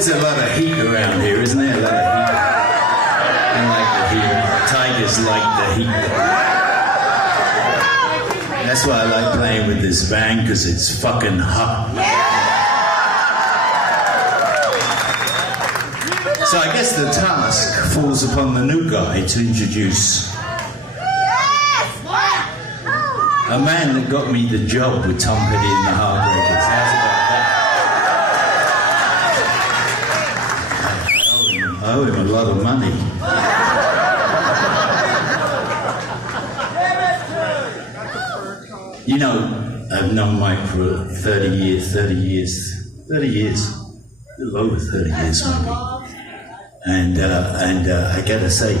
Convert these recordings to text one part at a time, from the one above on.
There's a lot of heat around here, isn't there? A lot of heat. I like the heat. Tigers like the heat. That's why I like playing with this band, because it's fucking hot. So I guess the task falls upon the new guy to introduce a man that got me the job with Tom Petty and the Heartbreakers. How's about that? I owe him a lot of money. You know, I've known Mike for 30 years, a little over 30 years maybe. And I gotta say,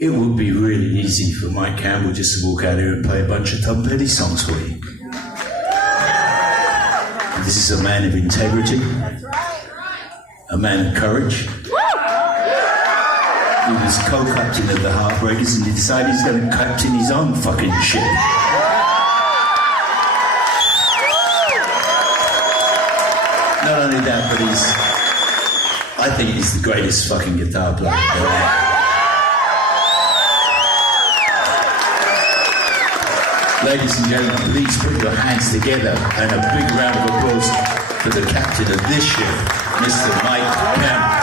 it would be really easy for Mike Campbell just to walk out here and play a bunch of Tom Petty songs for you. This is a man of integrity, a man of courage. He was co-captain of the Heartbreakers and he decided he's going to captain his own fucking ship. Not only that, but I think he's the greatest fucking guitar player ever. Ladies and gentlemen, please put your hands together and a big round of applause for the captain of this ship, Mr. Mike Campbell.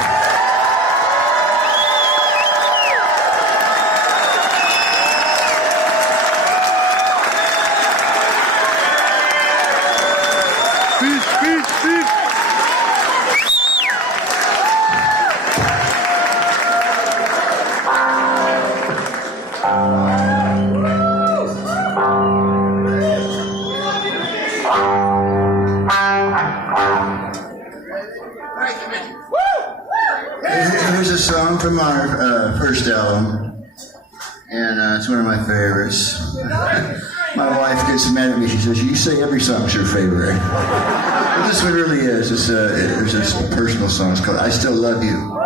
Here's a song from our first album, and it's one of my favorites. My wife gets mad at me. She says, "You say every song's your favorite." But this one really is. It's a personal song. It's called "I Still Love You."